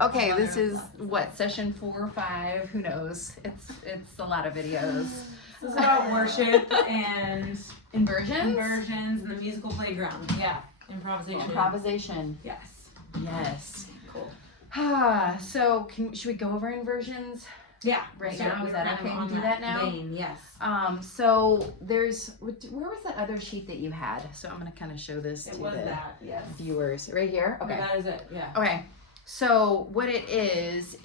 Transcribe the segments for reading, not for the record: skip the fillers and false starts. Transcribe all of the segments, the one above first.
Okay, this is what, session 4 or 5? Who knows? It's a lot of videos. This is about worship and Inversions and the musical playground. Yeah, improvisation. Yes. Cool. So should we go over inversions? Yeah. Right so now, is that okay to do that now? Vein, yes. So there's, where was that other sheet that you had? So I'm gonna kind of show this to the viewers. Right here? Okay. That is it, yeah. Okay. So what it is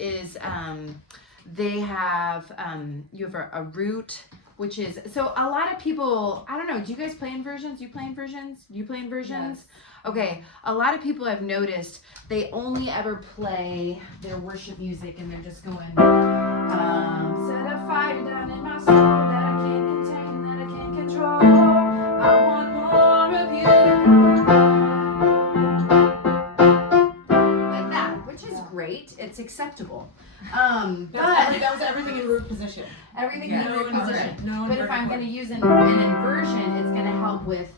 they have, you have a root, which is, so a lot of people, I don't know, do you guys play inversions? Do you play inversions? Do you play inversions? Yes. Okay, a lot of people I've noticed, they only ever play their worship music and they're just going, set a fire down in my soul that I can't contain, that I can't control. I want more of you, God. Like that, which is great. It's acceptable. But that was everything in root position. Everything in root position. No, but if I'm going to use an inversion, it's going to help with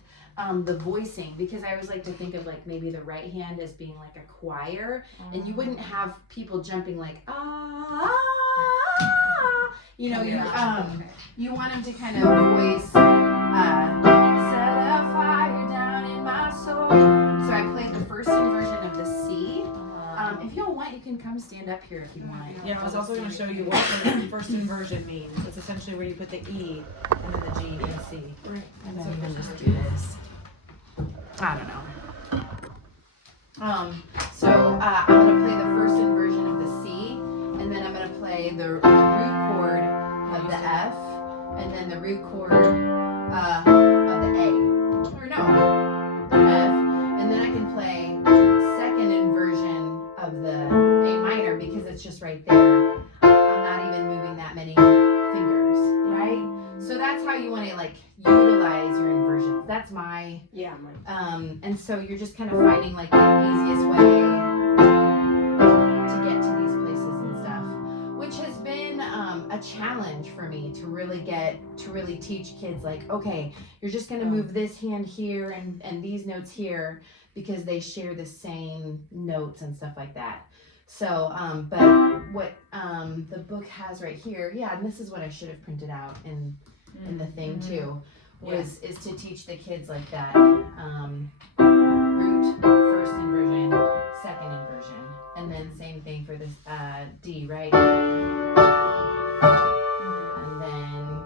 the voicing, because I always like to think of like maybe the right hand as being like a choir, and you wouldn't have people jumping like you know, you want them to kind of voice set a fire down in my soul. So I played the first inversion of the C. If you don't want, you can come stand up here if you want. Yeah, I was also going to show you what the first inversion means. It's essentially where you put the E and then the G and the C. Right. And then you can just do this. I don't know. So I'm going to play the first inversion of the C, and then I'm going to play the root chord of the F, and then the root chord of the A. Or no, F. And then I can play second inversion of the A minor because it's just right there. I'm not even moving that many fingers, right? So that's how you want to like utilize your inversions. That's my and so you're just kind of finding like the easiest way to get to these places and stuff, which has been a challenge for me to really teach kids like, okay, you're just going to move this hand here and these notes here because they share the same notes and stuff like that. So but what the book has right here, and this is what I should have printed out in the thing too, is to teach the kids like that root, first inversion, second inversion, and then same thing for this D, right? And then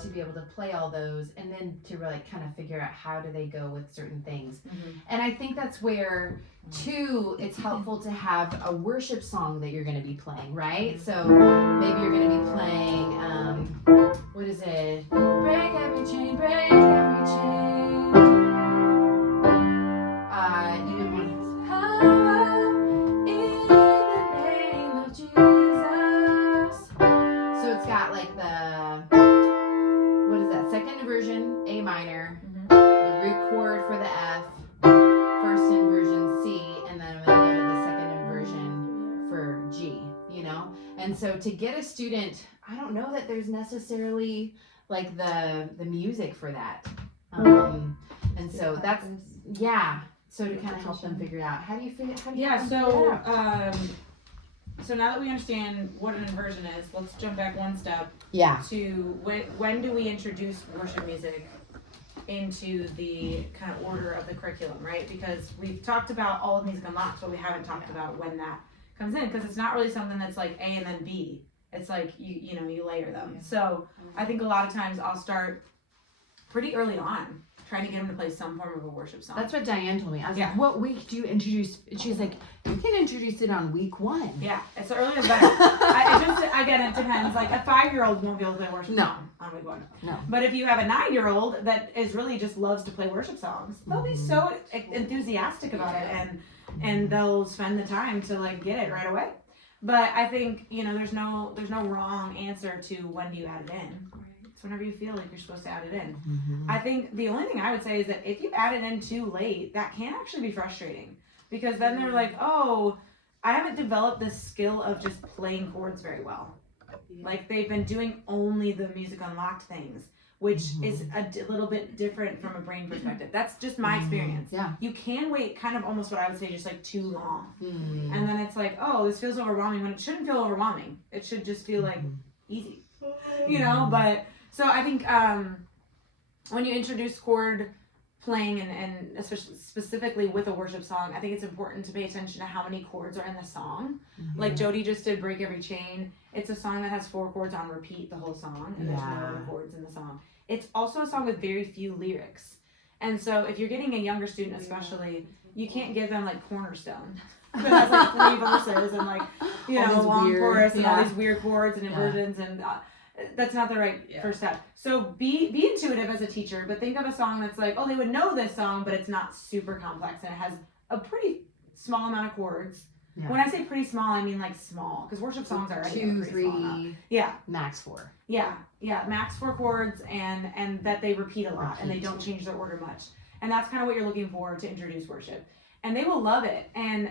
to be able to play all those, and then to really kind of figure out how do they go with certain things. And I think that's where too it's helpful to have a worship song that you're going to be playing, right? So maybe you're going to be playing what is it? Break every chain, break every chain. Even one. Power in the name of Jesus. So it's got like the, what is that? Second inversion, A minor, the root chord for the F, first inversion C, and then I'm going to go to the second inversion for G, you know? And so to get a student, I don't know that there's necessarily like the music for that. And so that's, so to kind of help them figure out, how do you figure out? So now that we understand what an inversion is, let's jump back one step to when do we introduce worship music into the kind of order of the curriculum, right? Because we've talked about all of Music Unlocked, but we haven't talked about when that comes in, because it's not really something that's like A and then B. It's like you layer them. So I think a lot of times I'll start pretty early on trying to get them to play some form of a worship song. That's what Diane told me. I was like, what week do you introduce? She's like, you can introduce it on week 1. Yeah, it's early as better. Again, it depends. Like a 5-year-old won't be able to play worship song on week 1. No. But if you have a 9-year-old that is really just loves to play worship songs, they'll be so enthusiastic about it, and they'll spend the time to like get it right away. But I think there's no wrong answer to when do you add it in. It's whenever you feel like you're supposed to add it in. I think the only thing I would say is that if you add it in too late, that can actually be frustrating, because then they're like, oh, I haven't developed this skill of just playing chords very well. Like they've been doing only the Music Unlocked things which is a little bit different from a brain perspective. That's just my experience. Yeah. You can wait kind of almost what I would say just like too long. And then it's like, oh, this feels overwhelming when it shouldn't feel overwhelming. It should just feel like easy, you know? But so I think when you introduce chord playing and especially specifically with a worship song, I think it's important to pay attention to how many chords are in the song. Like Jody just did Break Every Chain. It's a song that has 4 chords on repeat the whole song, and there's no other chords in the song. It's also a song with very few lyrics. And so if you're getting a younger student especially, you can't give them like Cornerstone. It has like 3 verses and like, you know, a long chorus and all these weird chords and inversions and that's not the right first step. So be intuitive as a teacher, but think of a song that's like, oh, they would know this song, but it's not super complex and it has a pretty small amount of chords. Yeah. When I say pretty small, I mean like small, because worship songs are 2, 3, max 4. Yeah, max 4 chords, and that they repeat a lot and they don't change their order much. And that's kind of what you're looking for to introduce worship, and they will love it. And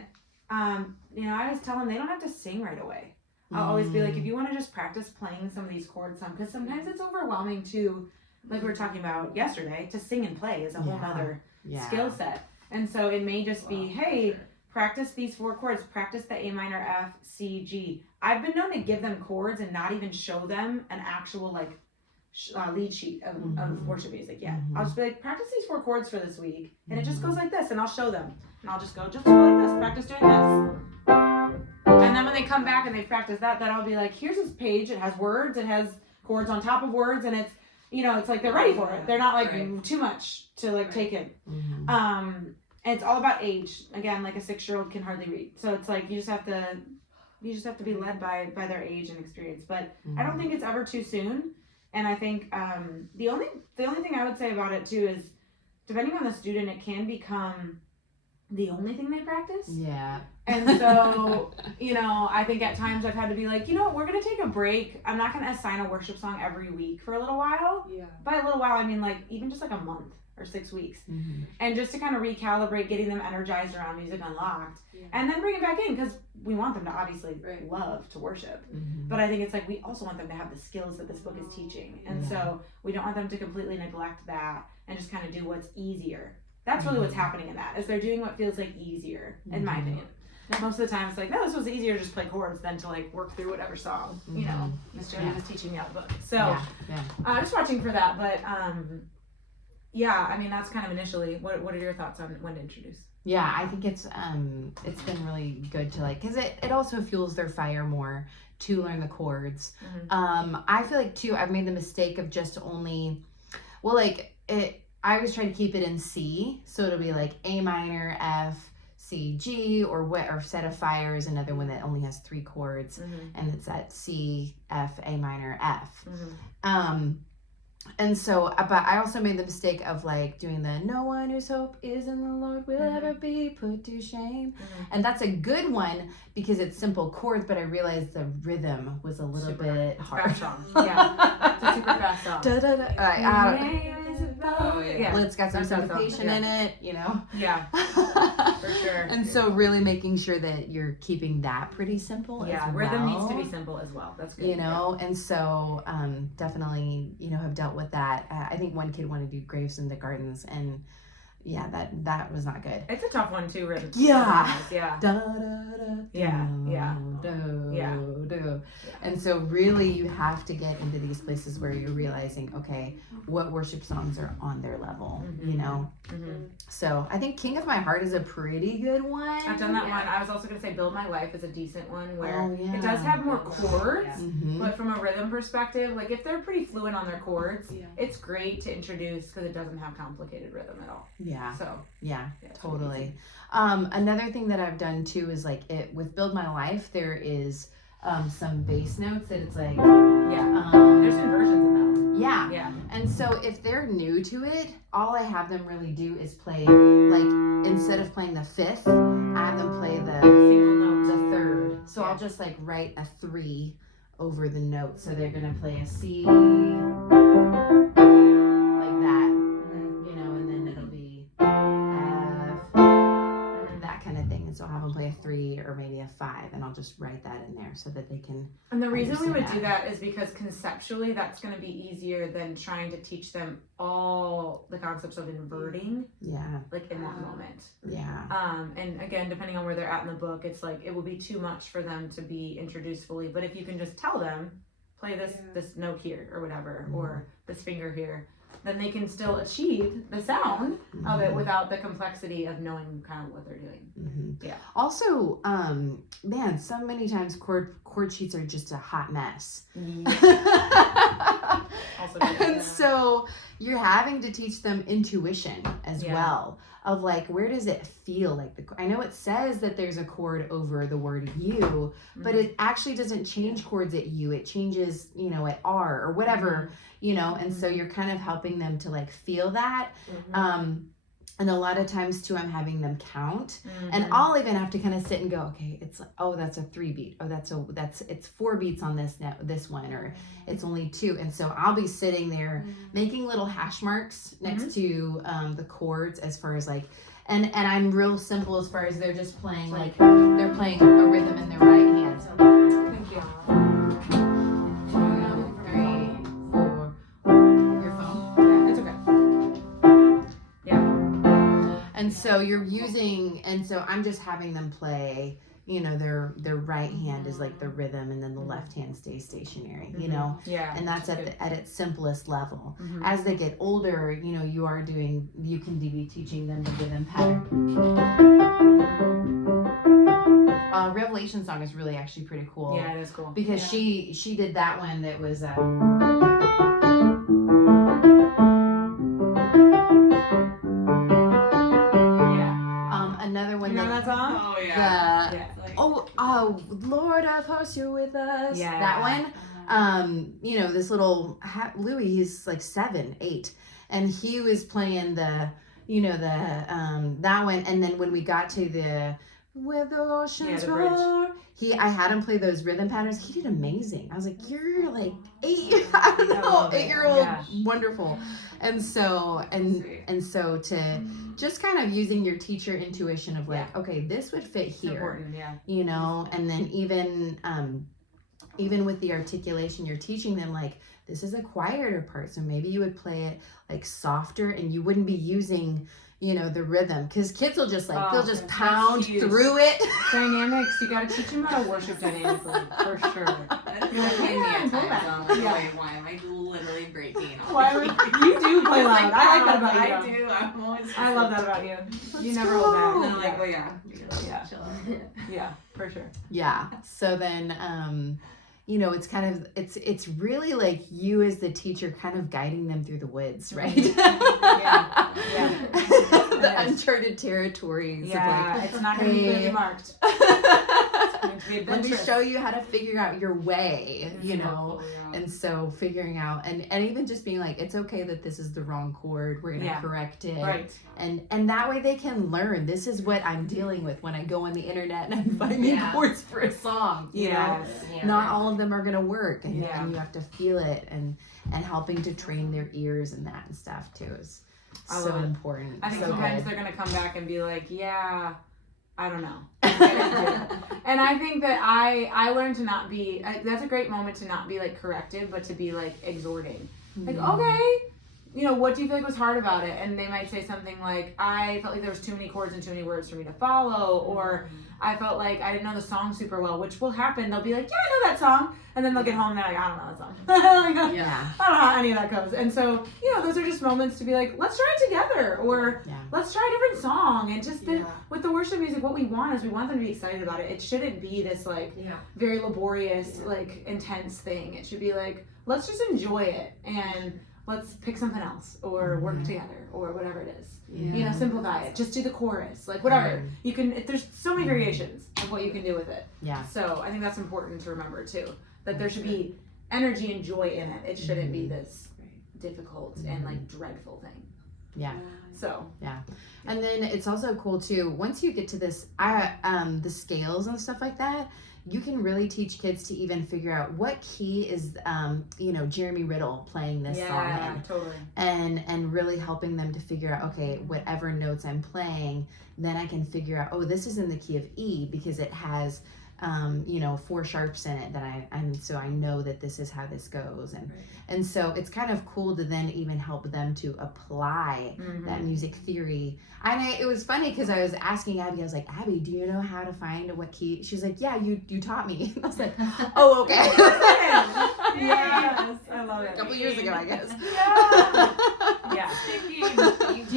you know, I always tell them they don't have to sing right away. I'll always be like, if you want to just practice playing some of these chords, because sometimes it's overwhelming too, like we were talking about yesterday, to sing and play is a whole nother skill set. And so it may just be, hey, practice these 4 chords, practice the A minor, F, C, G. I've been known to give them chords and not even show them an actual like lead sheet of worship music yet. I'll just be like, practice these 4 chords for this week, and it just goes like this, and I'll show them. And I'll just go like this, practice doing this. And then when they come back and they practice that, then I'll be like, here's this page. It has words. It has chords on top of words. And it's, you know, it's like they're ready for it. They're not like too much to like take in. And it's all about age. Again, like a 6-year-old can hardly read. So it's like you just have to be led by their age and experience. But I don't think it's ever too soon. And I think the only thing I would say about it too is, depending on the student, it can become the only thing they practice. Yeah. And so, you know, I think at times I've had to be like, you know what, we're going to take a break. I'm not going to assign a worship song every week for a little while. Yeah. By a little while, I mean like even just like a month or 6 weeks. And just to kind of recalibrate, getting them energized around Music Unlocked. And then bring it back in, because we want them to obviously love to worship. But I think it's like we also want them to have the skills that this book is teaching. And so we don't want them to completely neglect that and just kind of do what's easier. That's really what's happening in that, is they're doing what feels like easier, in my opinion. Most of the time it's like, no, this was easier to just play chords than to like work through whatever song, you know, Miss Jody was teaching me out the book. So just watching for that. But yeah, I mean, that's kind of initially, what are your thoughts on when to introduce? Yeah, I think it's been really good to like, because it also fuels their fire more to learn the chords. I feel like too, I've made the mistake of just only, well, like I always try to keep it in C, so it'll be like A minor, F, C, G, or Set of Fire is another one that only has 3 chords, and it's at C, F, A minor, F. And so, but I also made the mistake of like doing the no one whose hope is in the Lord will ever be put to shame. And that's a good one because it's simple chords, but I realized the rhythm was a little bit hard. Fast song. Yeah, it's a super fast song. Well, it's got some syncopation in it, you know? Yeah, for sure. And so really making sure that you're keeping that pretty simple as well. Rhythm needs to be simple as well. That's good. You know, and so definitely, you know, have dealt with that. I think one kid wanted to do Graves in the Gardens, and yeah, that was not good. It's a tough one too, rhythm. Yeah. Yeah. Da, da, da, yeah. Do, yeah. Do. And so really you have to get into these places where you're realizing, okay, what worship songs are on their level, you know? So I think King of My Heart is a pretty good one. I've done that one. I was also going to say Build My Life is a decent one where it does have more chords, but from a rhythm perspective, like if they're pretty fluent on their chords, it's great to introduce because it doesn't have complicated rhythm at all. Yeah. So yeah, totally. Another thing that I've done too is like with Build My Life, there is some bass notes that it's like there's inversions in that one. Yeah. And so if they're new to it, all I have them really do is play like instead of playing the 5th, I have them play the single note, the 3rd. So I'll just like write a 3 over the note. So they're gonna play a C. And so I'll have them play a 3 or maybe a 5, and I'll just write that in there so that they can. And the reason we would understand do that is because conceptually that's going to be easier than trying to teach them all the concepts of inverting, like in that moment. And again, depending on where they're at in the book, it's like it will be too much for them to be introduced fully. But if you can just tell them, play this note here or whatever, or this finger here, then they can still achieve the sound of it without the complexity of knowing kind of what they're doing. Also, man, so many times chord sheets are just a hot mess. And so you're having to teach them intuition as well, of like, where does it feel like I know it says that there's a chord over the word you, but it actually doesn't change chords at you. It changes, at R or whatever, and so you're kind of helping them to like feel that. And a lot of times too, I'm having them count, and I'll even have to kind of sit and go, okay, it's like, oh, that's a 3 beat. Oh, it's 4 beats on this one, or it's only 2. And so I'll be sitting there making little hash marks next to the chords as far as like, and I'm real simple as far as they're just playing, like they're playing a rhythm in their right hand. Thank you. 2, 3, 4. Your phone. Yeah, it's okay. And so you're using, and so I'm just having them play, their right hand is like the rhythm, and then the left hand stays stationary, and that's at its simplest level. As they get older, you can be teaching them the rhythm pattern. Revelation song is really actually pretty cool. Yeah, it is cool. Because she did that one that was another one. You know that song? Oh yeah. Lord of hosts, you're with us. Yeah. That one. This little Louis, he's like 7, 8, and he was playing that one. And then when we got to the where the oceans roar, I had him play those rhythm patterns. He did amazing. I was like, you're like 8-year-old, wonderful. And so to just kind of using your teacher intuition of like, okay, this would fit here, and then even with the articulation, you're teaching them like, this is a quieter part, so maybe you would play it like softer, and you wouldn't be using the rhythm, because kids will just like they'll just pound through it. Dynamics, you got to teach them how to worship dynamically, for sure. You're why am I literally breaking all you do play loud. Like, I like that about you. I do. I'm always. I love that about you. You never hold back. And I'm like, oh yeah, chill. Yeah, for sure. Yeah. So then, it's kind of it's really like you as the teacher kind of guiding them through the woods, right? The uncharted territories. Yeah, of like, it's not going to be clearly marked. Let me show you how to figure out your way, and so figuring out and even just being like, it's okay that this is the wrong chord, we're gonna correct it, right? And that way they can learn, this is what I'm dealing with when I go on the internet and I'm finding chords for a song. Not all of them are gonna work, and you have to feel it, and helping to train their ears and that and stuff too is so important. I think sometimes they're gonna come back and be like, I don't know. And I think that I learned to not be, that's a great moment to not be like corrective, but to be like exhorting. Like, okay, what do you feel like was hard about it? And they might say something like, I felt like there was too many chords and too many words for me to follow, or I felt like I didn't know the song super well, which will happen. They'll be like, yeah, I know that song. And then they'll get home and they're like, I don't know that song. I don't know how any of that goes. And so, those are just moments to be like, let's try it together, or let's try a different song. And just with the worship music, what we want is we want them to be excited about it. It shouldn't be this like very laborious, like intense thing. It should be like, let's just enjoy it, and let's pick something else, or work together, or whatever it is. Simplify it. Just do the chorus, like whatever. You can. There's so many variations of what you can do with it. Yeah. So I think that's important to remember too. That there should be energy and joy in it. It shouldn't be this difficult and like dreadful thing. Yeah. So And then it's also cool too, once you get to this, the scales and stuff like that, you can really teach kids to even figure out what key is, Jeremy Riddle playing this song in. Totally. And really helping them to figure out, okay, whatever notes I'm playing, then I can figure out, oh, this is in the key of E because it has, 4 sharps in it so I know that this is how this goes. And so it's kind of cool to then even help them to apply that music theory. And it was funny because I was asking Abby, I was like, Abby, do you know how to find what key? She's like, yeah, you taught me. I was like, oh, okay. Yes, I love it. A couple years ago, I guess. Yeah. Do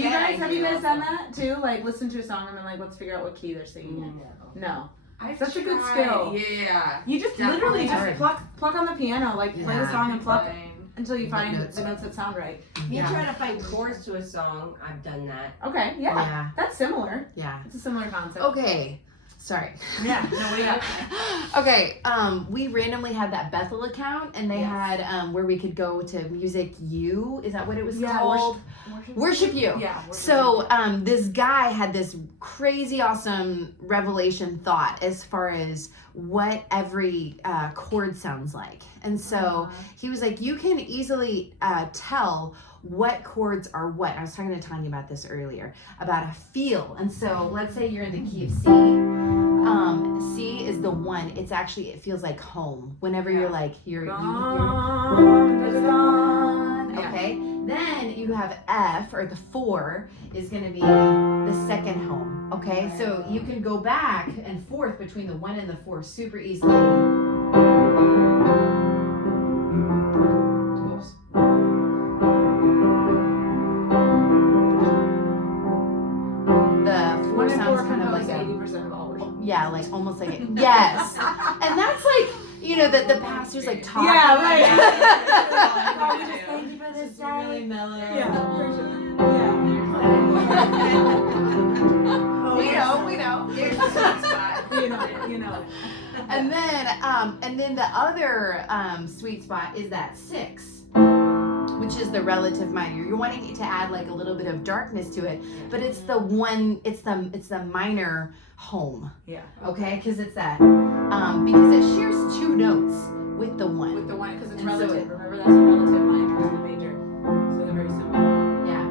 you guys, have you guys done that too? Like listen to a song and then like, let's figure out what key they're singing in? No. Such a good skill. Yeah. You just literally just pluck on the piano, like play the song and pluck until you find the notes that sound right. Me trying to find chords to a song, I've done that. Okay, yeah. That's similar. Yeah. It's a similar concept. Okay. Sorry. Yeah. No, what do you got? Okay. We randomly had that Bethel account, and they had where we could go to Music U. Is that what it was called? Worship U. Yeah. So this guy had this crazy awesome revelation thought as far as what every chord sounds like, and so he was like, you can easily tell what chords are what. I was talking to Tanya about this earlier, about a feel. And so let's say you're in the key of C. C is the 1. It's actually, it feels like home. Whenever you're like, you're okay. Then you have F, or the 4 is going to be the second home. Okay. So you can go back and forth between the 1 and the 4 super easily. Yeah, like almost like it. Yes. And that's like, the pastor's like talking. Yeah, right. Oh, we just thank you for this day. Really mellow. Yeah, for sure. Yeah. We know. Here's the sweet spot. You know. And then the other sweet spot is that 6. Which is the relative minor. You're wanting to add like a little bit of darkness to it, but it's the minor home. Yeah. Okay, because it's that because it shares 2 notes with the 1. With the 1, because it's And so relative. Remember, that's a relative minor to the major, so they're very similar. Yeah.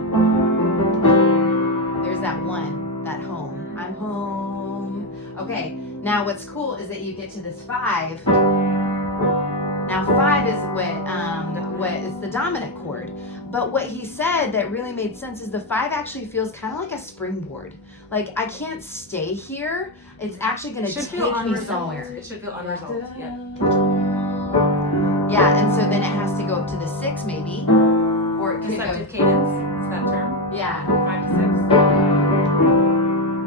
There's that 1, that home. I'm home. Okay. Now what's cool is that you get to this 5. Now 5 is what is the dominant chord. But what he said that really made sense is the 5 actually feels kind of like a springboard. Like I can't stay here. It's actually going to take me somewhere. It should feel unresolved. Yeah. Yeah, and so then it has to go up to the 6 maybe, or it could Receptive go. cadence is that term? Yeah. 5 to 6.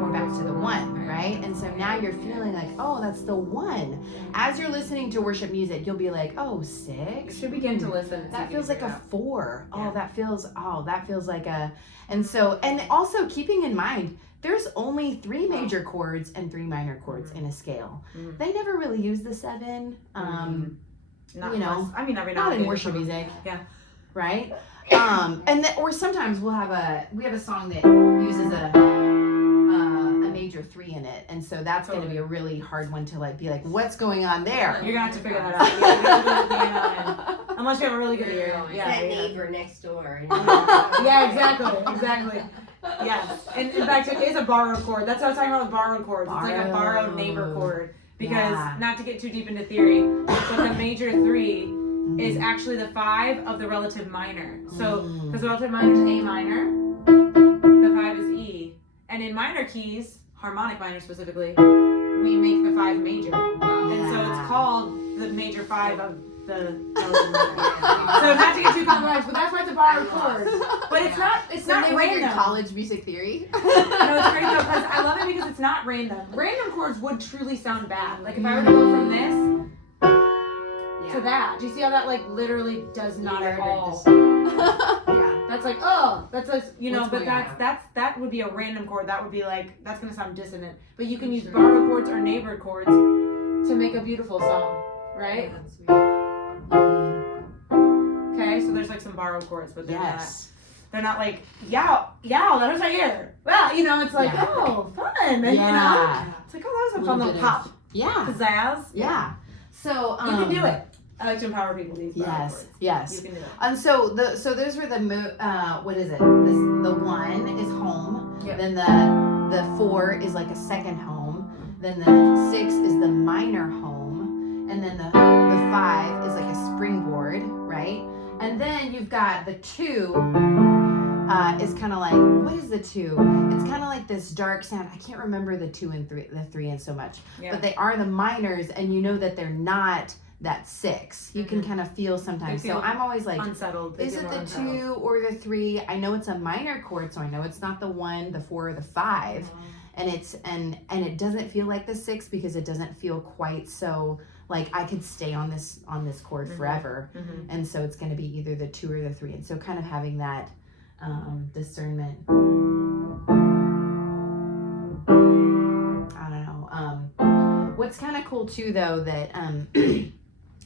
Or back to the 1, right? And so now you're feeling like, oh, that's the 1. As you're listening to worship music, you'll be like, oh, 6. You should begin to listen. And That feels like a 4. Yeah. That feels like a. And so, and also keeping in mind, there's only 3 major chords and 3 minor chords in a scale. They never really use the 7. Not every now not in worship music. Yeah. Right. Or sometimes we have a song that uses a major 3 in it, and so that's going to be a really hard one to be like, what's going on there? You're gonna have to figure that out. You're gonna go to the piano unless you have a really good ear. That neighbor next door. Yeah, exactly. Yes, and in fact, it is a borrowed chord. That's what I was talking about with borrowed chords. It's like a borrowed neighbor chord. Because, not to get too deep into theory, but the major 3 is actually the 5 of the relative minor. So, because the relative minor is A minor, the 5 is E. And in minor keys, harmonic minor specifically, we make the 5 major. And so it's called the major 5 of the relative minor. So not to get too complex, but that's why it's a borrowed chord. But it's not random. College music theory. No, it's great though, because I love it because it's not random. Random chords would truly sound bad. Like if I were to go from this to that, do you see how that literally does not at all? That's like, oh, that's a, but that would be a random chord. That would be that's gonna sound dissonant. But you can use borrowed chords or neighbored chords to make a beautiful song, right? Okay, so there's some borrowed chords, but they're not. They're not like, yow, that was my ear. Well, you know, it's like, Yeah. oh, fun. And, you know, Yeah. it's like, oh, that was a fun little pop. Yeah. Pizzazz. Yeah. So You can do it. I like to empower people to use power Yes. words. Yes. You can do it. And so those were the what is it? The 1 is home. Yep. Then the 4 is like a second home. Then the 6 is the minor home. And then the 5 is like a springboard, right? And then you've got the 2 is kind of like, what is the 2? It's kind of like this dark sound. I can't remember the 2 and 3, the 3 and so much. Yeah. But they are the minors, and you know that they're not that 6. You can kind of feel sometimes. They feel So I'm always like, unsettled. They is feel it more the unsettled. 2 or the 3? I know it's a minor chord, so I know it's not the 1, the 4, or the 5. And it's and it doesn't feel like the 6 because it doesn't feel quite so like I could stay on this chord forever. Mhm. And so it's going to be either the 2 or the 3. And so kind of having that discernment. I don't know. What's kind of cool too, though, that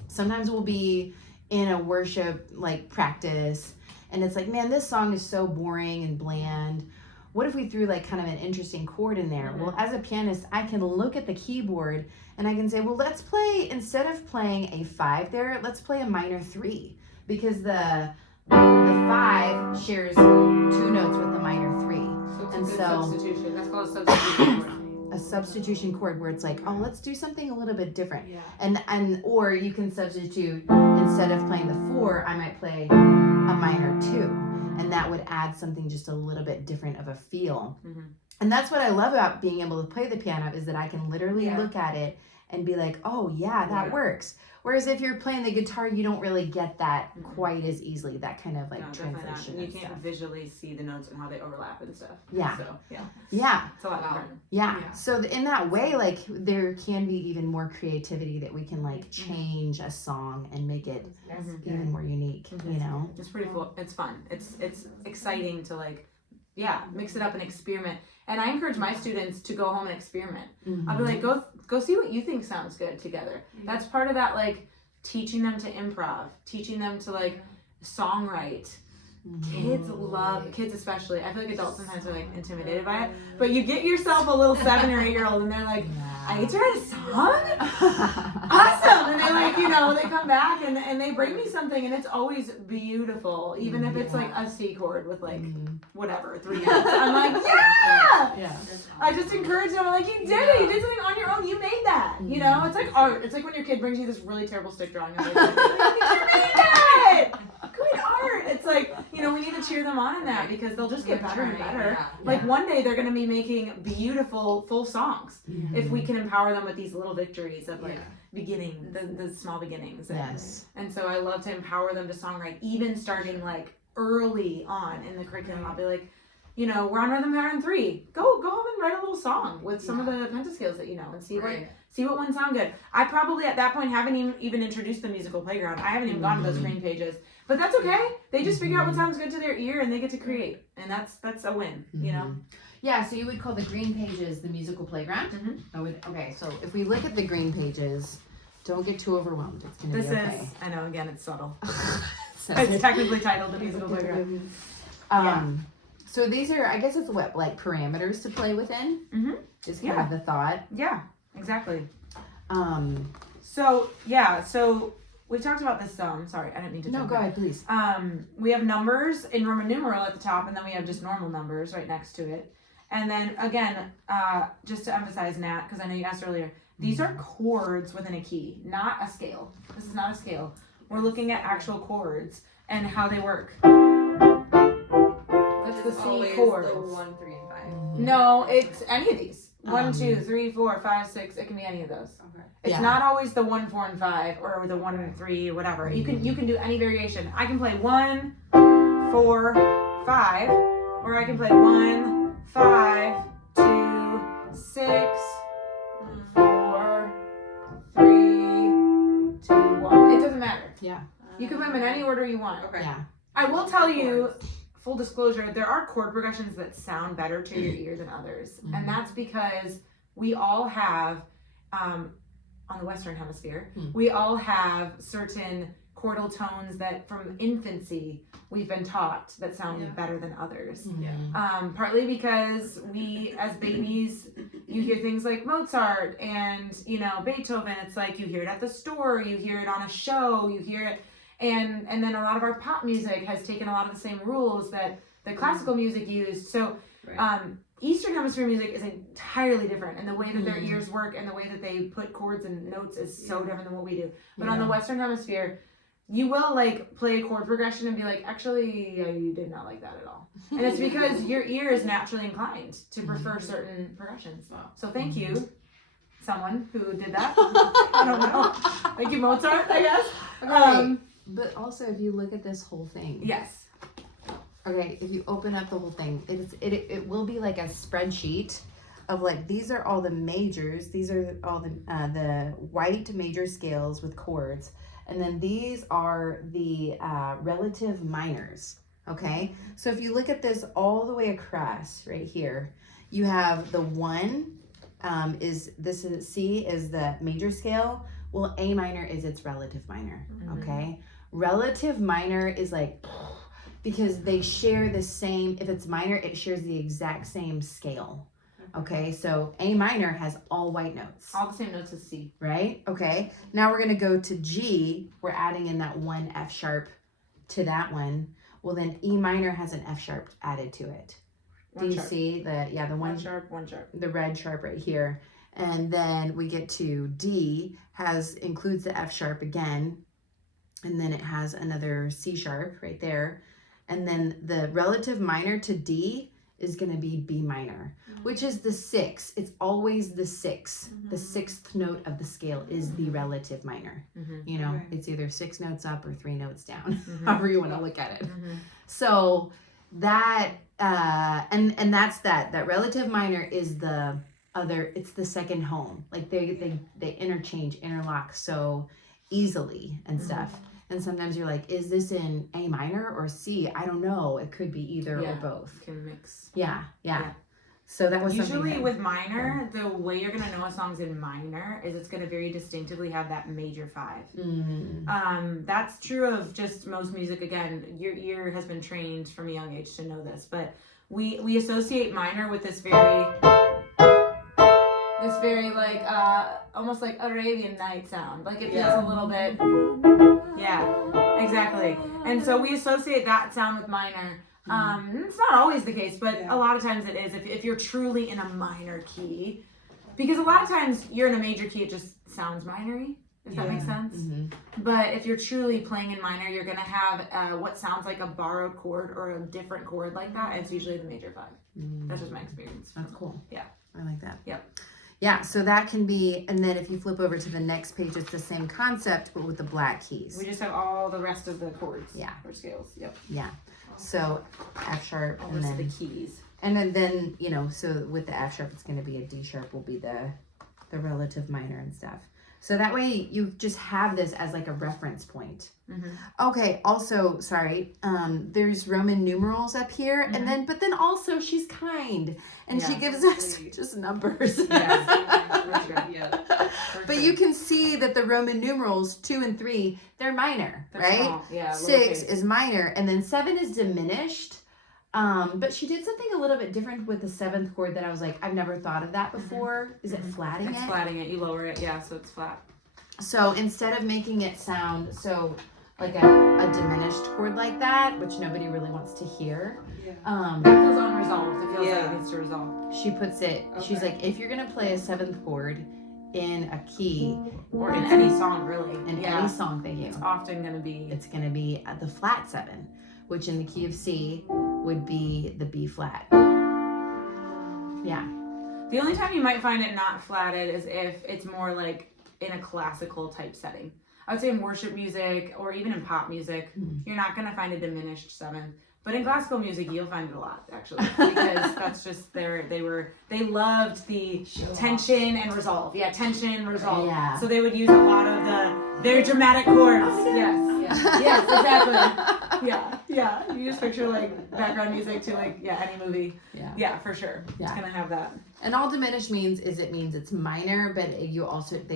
sometimes we'll be in a worship like practice, and it's like, man, this song is so boring and bland. What if we threw like kind of an interesting chord in there? Well, as a pianist, I can look at the keyboard and I can say, well, let's play, instead of playing a 5 there, let's play a minor 3, because the 5 shares 2 notes with the minor 3. So it's And a good so- substitution. That's called a substitution. A substitution chord where it's like, oh, let's do something a little bit different. Yeah. And or you can substitute, instead of playing the 4, I might play a minor 2, and that would add something just a little bit different of a feel. Mhm. And that's what I love about being able to play the piano, is that I can literally Yeah. look at it and be like, oh yeah, that works. Whereas if you're playing the guitar, you don't really get that quite as easily, that kind of like No, definitely not. transition And you and can't stuff. visually see the notes and how they overlap and stuff. Yeah. So yeah, Yeah. it's a lot Wow. different. Yeah. Yeah. So in that way, like there can be even more creativity that we can like change a song and make it even more unique, you know? It's pretty cool. It's fun. It's exciting to like, yeah, mix it up and experiment. And I encourage my students to go home and experiment. I'll be like, go see what you think sounds good together. That's part of that, like teaching them to improv, teaching them to like songwrite. Kids especially. I feel like adults sometimes are like intimidated by it. But you get yourself a little 7 or 8 year old and they're like, I get to write a song? Awesome! And they like, you know, they come back and they bring me something and it's always beautiful. Even if it's like a C chord with like whatever, 3 notes. I'm like, yeah! Yeah. I just encourage them. I'm like, you did it. You did something on your own. You made that. You know, it's like art. It's like when your kid brings you this really terrible stick drawing. And they're like, you made that! Good art. It's like, you know, we need to cheer them on in that because they'll just get better and better. Like one day they're going to be making beautiful full songs if we can empower them with these little victories of like beginning, the small beginnings. Yes. And so I love to empower them to songwrite, even starting like early on in the curriculum. I'll be like, you know, we're on rhythm pattern 3. Go home and write a little song with some of the pentascales that you know, and see what ones sound good. I probably at that point haven't even introduced the musical playground. I haven't even gone to those green pages, but that's okay. They just figure out what sounds good to their ear and they get to create, and that's a win. You know. Yeah, so you would call the green pages the musical playground? Okay, so if we look at the green pages, don't get too overwhelmed. It's going to be okay. This is, I know, again, it's subtle. So, It's technically titled the musical playground. So these are, I guess it's what, like parameters to play within? Is kind of the thought. Yeah, exactly. Um, So we talked about this song. Sorry, I didn't mean to. no, go ahead, please. We have numbers in Roman numeral at the top, and then we have just normal numbers right next to it. And then again, just to emphasize, Nat, because I know you asked earlier, these are chords within a key, not a scale. This is not a scale. We're looking at actual chords and how they work. That's the C chord. The 1, 3, and 5. No, it's any of these. 1, 2, 3, 4, 5, 6. It can be any of those. Okay. It's not always the 1, 4, and 5, or the 1 and 3, or whatever. You can do any variation. I can play 1, 4, 5, or I can play 1, 5, 2, 6, 4, 3, 2, 1. It doesn't matter. Yeah. You can play them in any order you want. Okay. Yeah. I will tell you, full disclosure, there are chord progressions that sound better to your ear than others. And that's because we all have, on the Western Hemisphere, we all have certain chordal tones that from infancy we've been taught that sound better than others. Partly because we as babies, you hear things like Mozart and Beethoven. It's like you hear it at the store, you hear it on a show, you hear it, and then a lot of our pop music has taken a lot of the same rules that the classical music used. So Eastern Hemisphere music is entirely different, and the way that their ears work and the way that they put chords and notes is so different than what we do. But on the Western Hemisphere, you will like play a chord progression and be like, actually, I did not like that at all. And it's because your ear is naturally inclined to prefer certain progressions. So thank you, someone who did that. I don't know. Thank you, Mozart, I guess. But also, if you look at this whole thing. Yes. Okay, if you open up the whole thing, it will be like a spreadsheet of like, these are all the majors. These are all the white major scales with chords. And then these are the relative minors, okay? So if you look at this all the way across right here, you have the 1 C is the major scale. Well, A minor is its relative minor, okay? Relative minor is like, because they share the same, if it's minor, it shares the exact same scale. Okay, so A minor has all white notes. All the same notes as C. Right? Okay. Now we're going to go to G. We're adding in that 1 F sharp to that one. Well, then E minor has an F sharp added to it. Do you see the one sharp, 1 sharp. The red sharp right here. And then we get to D includes the F sharp again. And then it has another C sharp right there. And then the relative minor to D is going to be B minor, which is the 6. It's always the 6. The 6th note of the scale is the relative minor. It's either 6 notes up or 3 notes down, however you want to look at it. So that, and that's that relative minor is the other, it's the second home. Like they interlock so easily and stuff. And sometimes you're like, is this in A minor or C? I don't know. It could be either or both. Can mix. Yeah. So that was usually with minor, the way you're gonna know a song's in minor is it's gonna very distinctively have that major 5. That's true of just most music. Again, your ear has been trained from a young age to know this, but we associate minor with this very like almost like Arabian Night sound. Like it feels a little bit. Yeah, exactly. And so we associate that sound with minor. It's not always the case, but a lot of times it is if you're truly in a minor key. Because a lot of times you're in a major key, it just sounds minor-y, if that makes sense. But if you're truly playing in minor, you're going to have what sounds like a borrowed chord or a different chord like that. And it's usually the major 5. That's just my experience. That's cool. Yeah. I like that. Yep. Yeah, so that can be, and then if you flip over to the next page, it's the same concept, but with the black keys. We just have all the rest of the chords. Yeah. Or scales. Yep. Yeah. So F sharp, All and then the keys. And then so with the F sharp, it's going to be a D sharp will be the relative minor and stuff. So that way you just have this as like a reference point. Okay. Also, sorry. There's Roman numerals up here, and but then also she's kind, and she gives us just numbers. But you can see that the Roman numerals 2 and 3, they're minor, right? Small. Yeah. 6 is minor, and then 7 is diminished. But she did something a little bit different with the 7th chord that I was like, I've never thought of that before. Is it flatting it? It's flatting it. You lower it, so it's flat. So instead of making it sound so like a diminished chord like that, which nobody really wants to hear. It feels unresolved. It feels like it needs to resolve. She puts it, she's like, if you're going to play a 7th chord in a key. Or in any song, really. In any song they use. It's often going to be. It's going to be the flat 7, which in the key of C would be the B flat. Yeah. The only time you might find it not flatted is if it's more like in a classical type setting. I would say in worship music or even in pop music, you're not going to find a diminished 7th. But in classical music, you'll find it a lot, actually, because that's just they loved the tension and resolve. Yeah, tension, resolve. Yeah. So they would use a lot of the very dramatic chords. Yes, exactly. Yeah. You just picture like background music to like any movie. Yeah, for sure. Yeah. It's gonna have that. And all diminished means it's minor, but they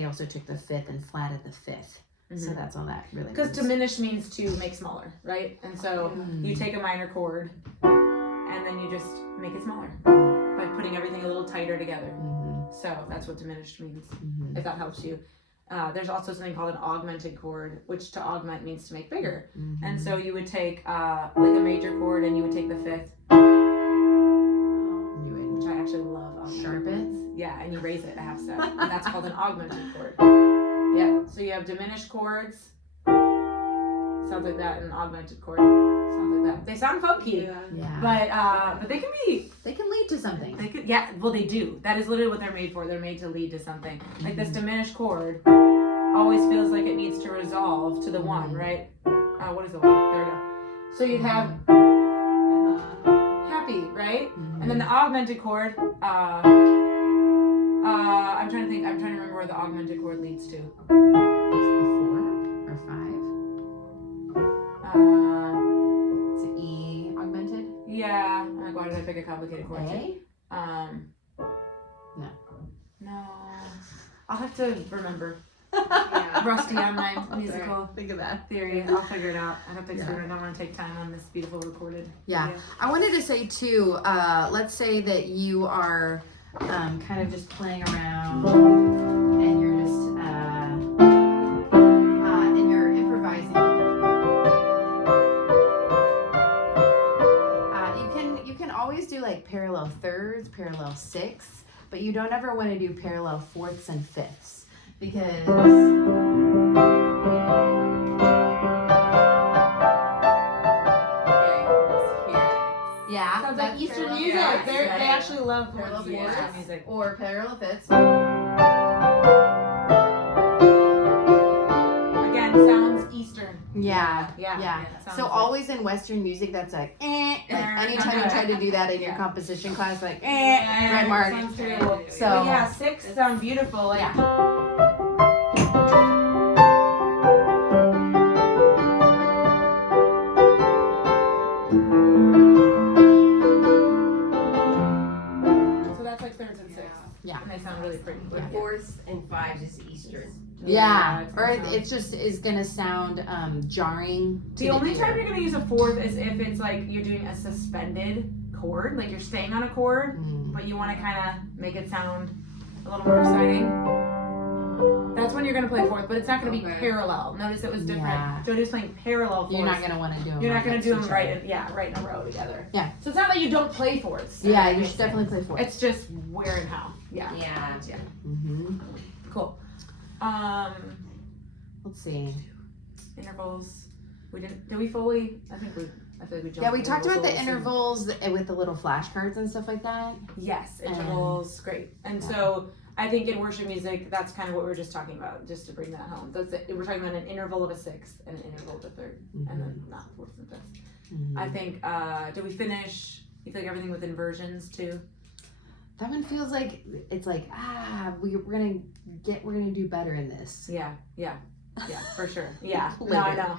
also took the 5th and flatted the 5th. So that's all that really Because means. diminish means to make smaller, right? And so you take a minor chord and then you just make it smaller by putting everything a little tighter together. So that's what diminished means, if that helps you. There's also something called an augmented chord, which to augment means to make bigger. And so you would take like a major chord and you would take the fifth, which I actually love. Sharp it? Yeah, and you raise it a half step. And that's called an augmented chord. Yeah, so you have diminished chords. Sounds like that, and an augmented chord. Sounds like that. They sound funky, Yeah. but they can be. They can lead to something. They could, yeah. Well, they do. That is literally what they're made for. They're made to lead to something. Like this diminished chord always feels like it needs to resolve to the one, right? What is the one? There we go. So you'd have happy, right? And then the augmented chord. I'm trying to think. I'm trying to remember where the augmented chord leads to. Is the 4 or 5? It's an E augmented. Yeah. I'm like, why did I pick a complicated chord? A? No. I'll have to remember. Yeah. Rusty on my musical Think of that. theory. I'll figure it out. I have to experiment. I don't want to take time on this beautiful recorded. Yeah. I wanted to say too, let's say that you are kind of just playing around and you're just and you're improvising. You can always do like parallel thirds, parallel sixths, but you don't ever want to do parallel fourths and fifths because yeah, Sounds like That's Eastern parallel music. fourths. They Yeah. actually love Parallel Eastern fourths music. or parallel fifths. Again, sounds Eastern. yeah. Yeah. It sounds So like- always in Western music, that's like, like anytime you Okay. try to do that in your Yeah. composition class, like, Yeah, red mark. sounds terrible. So But yeah, six sound beautiful. Like, so that's like thirds and sixths. Yeah. And they sound really pretty. The fourths and fives is Eastern. yeah, it's or gonna sound- it's just is gonna sound jarring. to The only ear. time you're gonna use a fourth is if it's like you're doing a suspended chord, like you're staying on a chord, Mm. but you want to kind of make it sound a little more exciting. That's when you're gonna play fourth, but it's not gonna be Okay. parallel. Notice it was different. Yeah. Jody's playing parallel fourths. You're not gonna want to do them. You're not right gonna next do to them each right, other. right in a row together. Yeah. So it's not that you don't play fourths. Yeah, you should definitely play fourth. It's just where and how. Yeah. Yeah. Mm-hmm. Cool. Let's see. Intervals. We didn't. Did we fully? I feel like we jumped. Yeah, we talked about the intervals. intervals with the little flashcards and stuff like that. Yes, intervals, great. And so I think in worship music, that's kind of what we were just talking about, just to bring that home. That's it. We're talking about an interval of a sixth and an interval of a third, and then not fourths and fifths. Mhm. I think, did we finish? You feel like everything with inversions too? That one feels like it's like we're gonna do better in this. Yeah, for sure. Yeah, no, Later. I know.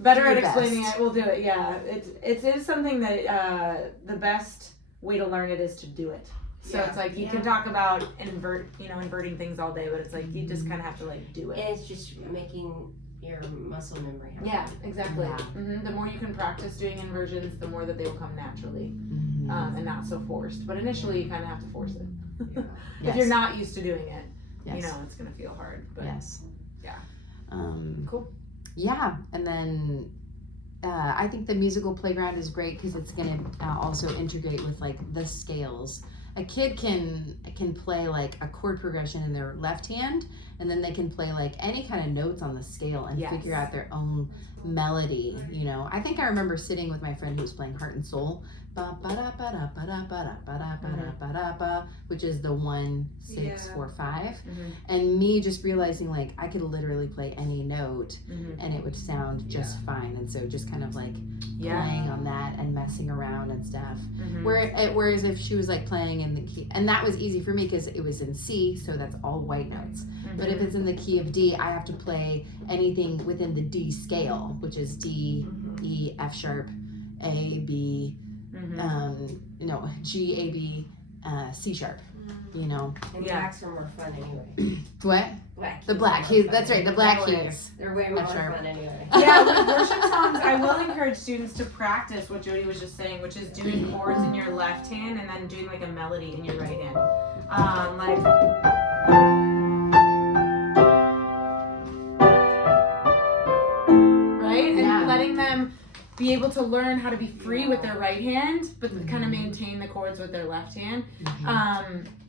Better Do at your explaining best. it, we'll do it. Yeah, it is something that the best way to learn it is to do it. So it's like you can talk about inverting things all day, but it's like you just kind of have to like do it. And it's just making your muscle memory happen. Yeah, exactly. Yeah. The more you can practice doing inversions, the more that they will come naturally Mhm. and not so forced. But initially, you kind of have to force it. If Yes. you're not used to doing it, Yes. you know it's gonna feel hard. But Yes. yeah. Cool. Yeah, and then I think the musical playground is great because it's gonna also integrate with like the scales. A kid can play like a chord progression in their left hand, and then they can play like any kind of notes on the scale and Yes. figure out their own melody. You know, I think I remember sitting with my friend who was playing Heart and Soul, which is the 1 6 4 5, and me just realizing like I could literally play any note and it would sound just fine. And so just kind of like playing on that and messing around and stuff. Whereas if she was like playing in the key, and that was easy for me because it was in C, so that's all white notes. But if it's in the key of D, I have to play anything within the D scale, which is D, E, F sharp, A, B, G, A, B, C sharp, you know. And Yeah. blacks are more fun anyway. What? Black The keys black are more keys. fun. That's right. The black They're way- keys. They're way more F sharp. fun anyway. Yeah, with worship songs, I will encourage students to practice what Jody was just saying, which is doing chords in your left hand and then doing like a melody in your right hand. Like. Right? And Yeah. letting them be able to learn how to be free with their right hand, but kind of maintain the chords with their left hand.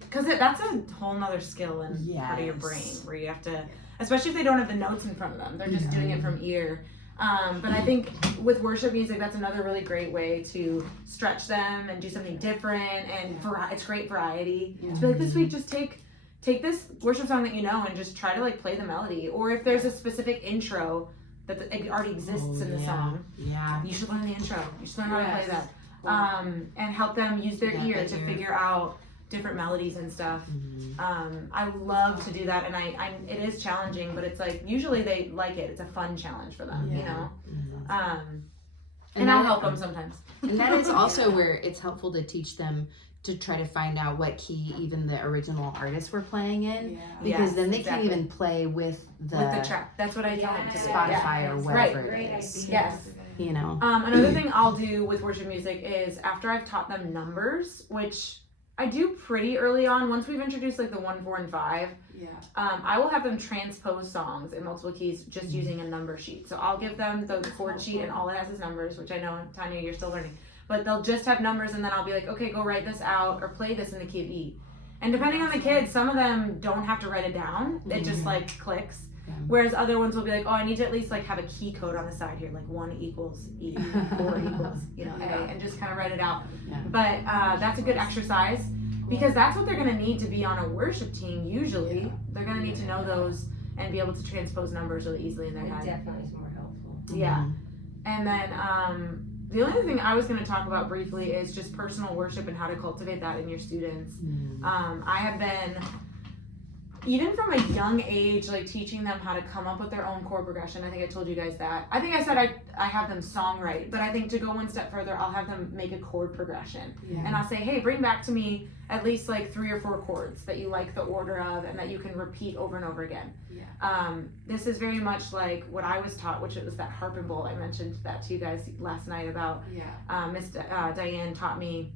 Because that's a whole nother skill and part of your brain Yes. where you have to, especially if they don't have the notes in front of them, they're just doing it from ear. But I think with worship music, that's another really great way to stretch them and do something different, and it's great variety. To be like, this week, just take this worship song that you know and just try to like play the melody. Or if there's a specific intro that it already exists in the song, you should learn the intro. You should learn how to play that, and help them use their ear to figure out different melodies and stuff. I love to do that, and I it is challenging, but it's like usually they like it. It's a fun challenge for them, you know. And I'll help them sometimes. And that is also where it's helpful to teach them to try to find out what key even the original artists were playing in, because Yes, then they exactly. can even play with the track. That's what I tell them to do. Spotify or whatever Great it is. idea. Yes. You know. Another thing I'll do with worship music is after I've taught them numbers, which I do pretty early on. Once we've introduced like the 1, 4, and 5, I will have them transpose songs in multiple keys just using a number sheet. So I'll give them the chord sheet and all it has is numbers, which I know, Tanya, you're still learning. But they'll just have numbers, and then I'll be like, okay, go write this out or play this in the key of E. And depending on the kids, some of them don't have to write it down. It just like clicks. Whereas other ones will be like, oh, I need to at least like have a key code on the side here, like 1 equals E, 4 equals, you know, A, and just kind of write it out. But that's a good exercise, because that's what they're going to need to be on a worship team usually. They're going to need to know those and be able to transpose numbers really easily in their It head. definitely is more helpful. Yeah. And then the only thing I was going to talk about briefly is just personal worship and how to cultivate that in your students. I have been, even from a young age, like teaching them how to come up with their own chord progression. I think I told you guys that. I think I said I have them songwrite, but I think to go one step further, I'll have them make a chord progression. And I'll say, hey, bring back to me at least like 3 or 4 chords that you like the order of and that you can repeat over and over again. This is very much like what I was taught, which it was that harp and bowl. I mentioned that to you guys last night about Miss Diane taught me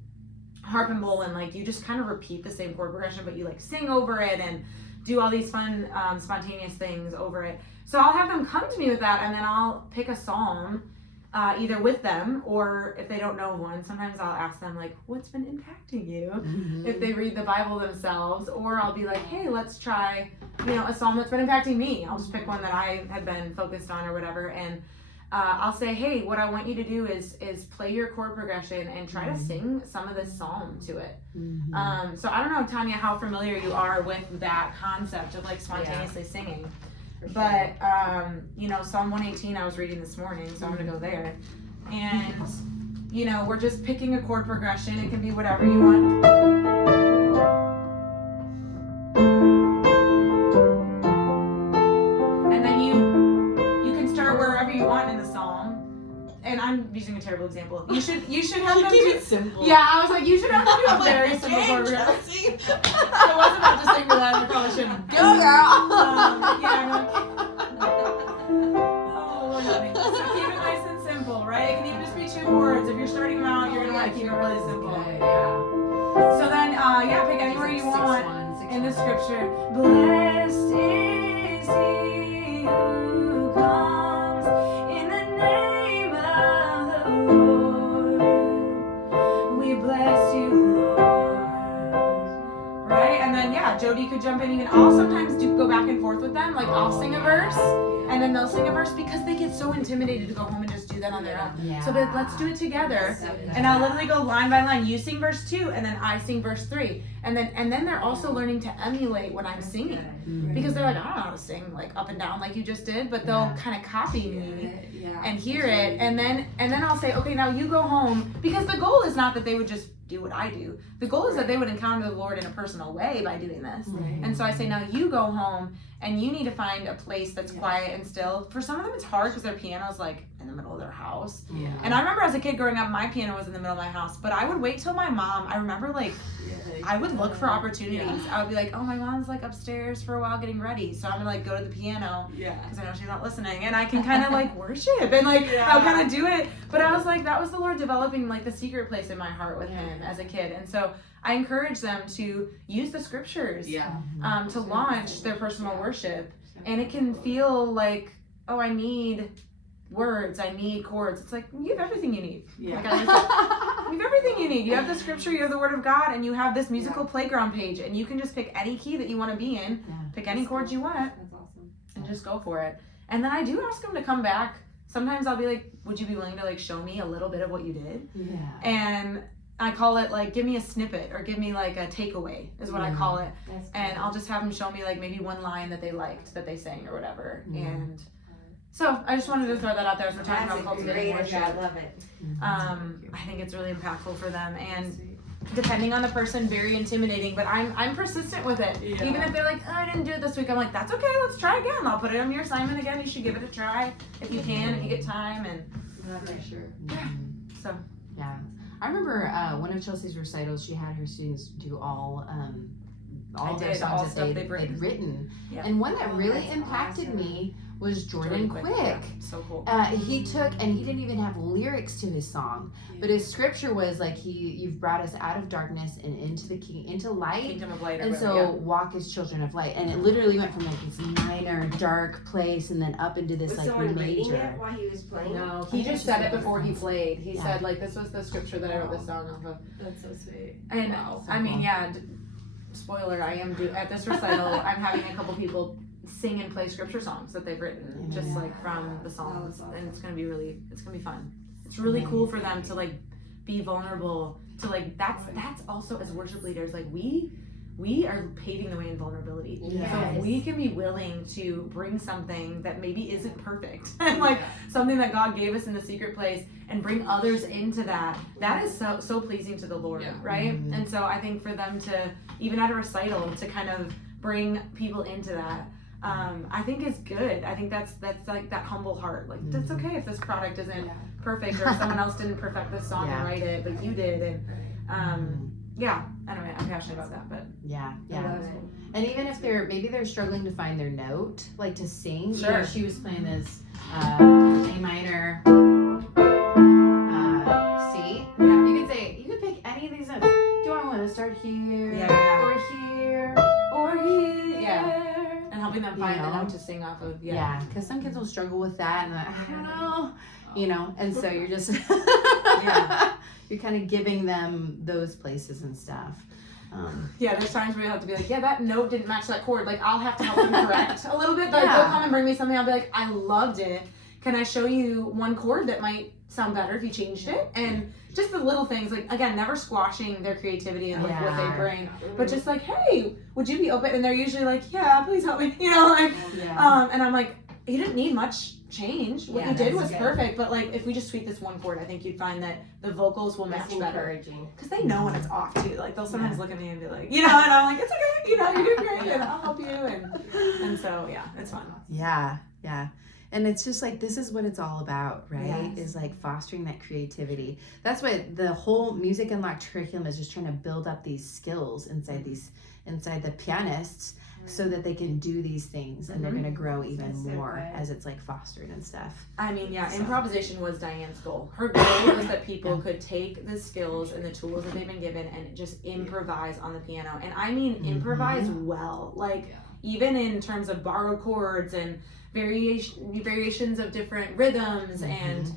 harp and bowl, and like you just kind of repeat the same chord progression, but you like sing over it and do all these fun spontaneous things over it. So I'll have them come to me with that, and then I'll pick a psalm either with them, or if they don't know one, sometimes I'll ask them like, what's been impacting you? If they read the Bible themselves, or I'll be like, hey, let's try, you know, a psalm that's been impacting me. I'll just pick one that I had been focused on or whatever, and I'll say, hey, what I want you to do is play your chord progression and try to sing some of this psalm to it. So I don't know, Tanya, how familiar you are with that concept of like spontaneously singing. But, you know, Psalm 118 I was reading this morning, so I'm going to go there. And, you know, we're just picking a chord progression. It can be whatever you want. And then you can start wherever you want in the psalm. And I'm using a terrible example. You should have them do it simple. Yeah, I was like, you should have them do a very simple chord progression. I was about to sing for that, I probably shouldn't. Go girl! Oh, honey. So keep it nice and simple, right? It can even just be 2 chords. If you're starting them out, you're gonna want to keep it really simple. So then, pick anywhere you want in the scripture. Blessed is he who comes in the name of the Lord. We bless you, Lord. Right? And then, Jody could jump in even. I'll sometimes go back and forth with them. Like, I'll sing a verse, and then they'll sing a verse because they get so intimidated to go home and just do that on their own. So but let's do it together. And I'll literally go line by line. You sing verse 2, and then I sing verse 3. And then they're also learning to emulate what I'm singing. Because they're like, I don't know how to sing like up and down like you just did, but they'll kind of copy me and hear it. And then I'll say, okay, now you go home, because the goal is not that they would just do what I do. The goal is that they would encounter the Lord in a personal way by doing this. And so I say, now you go home and you need to find a place that's quiet and still. For some of them, it's hard because their piano's like in the middle of their house. Yeah. And I remember as a kid growing up, my piano was in the middle of my house, but I would wait till my mom. I remember like I would look for opportunities. I would be like, oh, my mom's like upstairs for a while getting ready, so I'm gonna like go to the piano because I know she's not listening, and I can kind of like worship and like I'll kind of do it. But I was like, that was the Lord developing like the secret place in my heart with Him as a kid, and so I encourage them to use the scriptures to launch their personal worship, and it can feel like, oh, I need words, I need chords. It's like, you have everything you need. Like I said, you have everything you need. You have the scripture, you have the word of God, and you have this musical playground page, and you can just pick any key that you want to be in, pick any chords you want, That's awesome. and just go for it. And then I do ask them to come back. Sometimes I'll be like, would you be willing to like show me a little bit of what you did? And I call it like, give me a snippet or give me like a takeaway is what I call it. And I'll just have them show me like maybe one line that they liked that they sang or whatever. And so I just wanted to throw that out there as we're talking about cultivating worship. I love it. I think it's really impactful for them, and depending on the person, very intimidating. But I'm persistent with it. Even if they're like, oh, I didn't do it this week, I'm like, that's okay. Let's try again. I'll put it on your assignment again. You should give it a try if you can, if you get time. And so yeah, I remember one of Chelsea's recitals. She had her students do all their songs that they'd written. And one that really impacted me was Jordan Quick. Yeah, so cool. He took, and he didn't even have lyrics to his song, but his scripture was like, you've brought us out of darkness and into light. Kingdom of light. And so walk as children of light. And it literally went from like this minor dark place and then up into this Was like someone reading major. it while he was playing? No, he just said it before he played. He Yeah. said like, this was the scripture that I wrote this song off of. That's so sweet. And I mean, spoiler, I am at this recital. I'm having a couple people sing and play scripture songs that they've written, just like from the Psalms, and it's gonna be fun. It's really cool for them to like be vulnerable. To like that's also as worship leaders, like we are paving the way in vulnerability. So if we can be willing to bring something that maybe isn't perfect and like something that God gave us in the secret place and bring others into that is so pleasing to the Lord, right? And so I think for them to, even at a recital, to kind of bring people into that, I think is good. I think that's like that humble heart. Like, that's okay if this product isn't perfect or if someone else didn't perfect this song and write it, but you did. And anyway, I'm passionate about that. But And even if they're struggling to find their note, like to sing. You know, she was playing this A minor, C. You could pick any of these notes. Do I want to start here or here or here? And helping them find the note to sing off of. Because some kids will struggle with that, and I don't know, and so you're just you're kind of giving them those places and stuff. There's times where you have to be like, that note didn't match that chord. Like, I'll have to help them correct a little bit. Like, they'll come and bring me something. I'll be like, I loved it. Can I show you one chord that might sound better if you changed it? And just the little things, like, again, never squashing their creativity and like what they bring, but just like, hey, would you be open? And they're usually like, yeah, please help me. And I'm like, you didn't need much change. What you did was perfect, but like, if we just tweak this one chord, I think you'd find that the vocals will match better. Because they know when it's off too. Like, they'll sometimes look at me and be like, and I'm like, it's okay, you're doing great, and I'll help you. And so, it's fun. Yeah. And it's just like, this is what it's all about, right? Is like fostering that creativity. That's what the whole Music Unlocked curriculum is, just trying to build up these skills inside the pianists, so that they can do these things, and they're going to grow even more as it's like fostered and stuff. I mean, improvisation was Diane's goal. Her goal was that people could take the skills and the tools that they've been given and just improvise on the piano. And I mean, improvise well. Like, even in terms of borrowed chords and variations of different rhythms and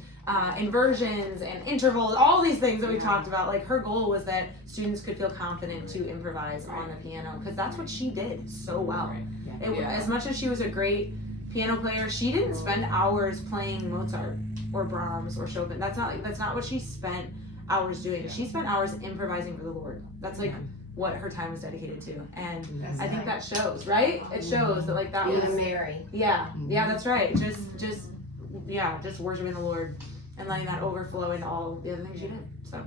inversions and intervals, all these things that we talked about. Like, her goal was that students could feel confident to improvise on the piano, because that's what she did so well. As much as she was a great piano player, she didn't spend hours playing Mozart or Brahms or Chopin. That's not what she spent hours doing. She spent hours improvising for the Lord. That's like what her time was dedicated to, and I think that shows, right? It shows that like that was Mary. That's right. Just worshiping the Lord and letting that overflow into all the other things you did. So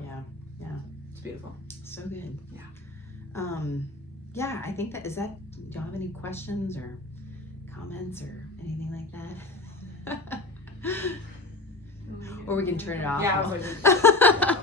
it's beautiful. So good. I think that do y'all have any questions or comments or anything like that? Or we can turn it off. Yeah, I was like,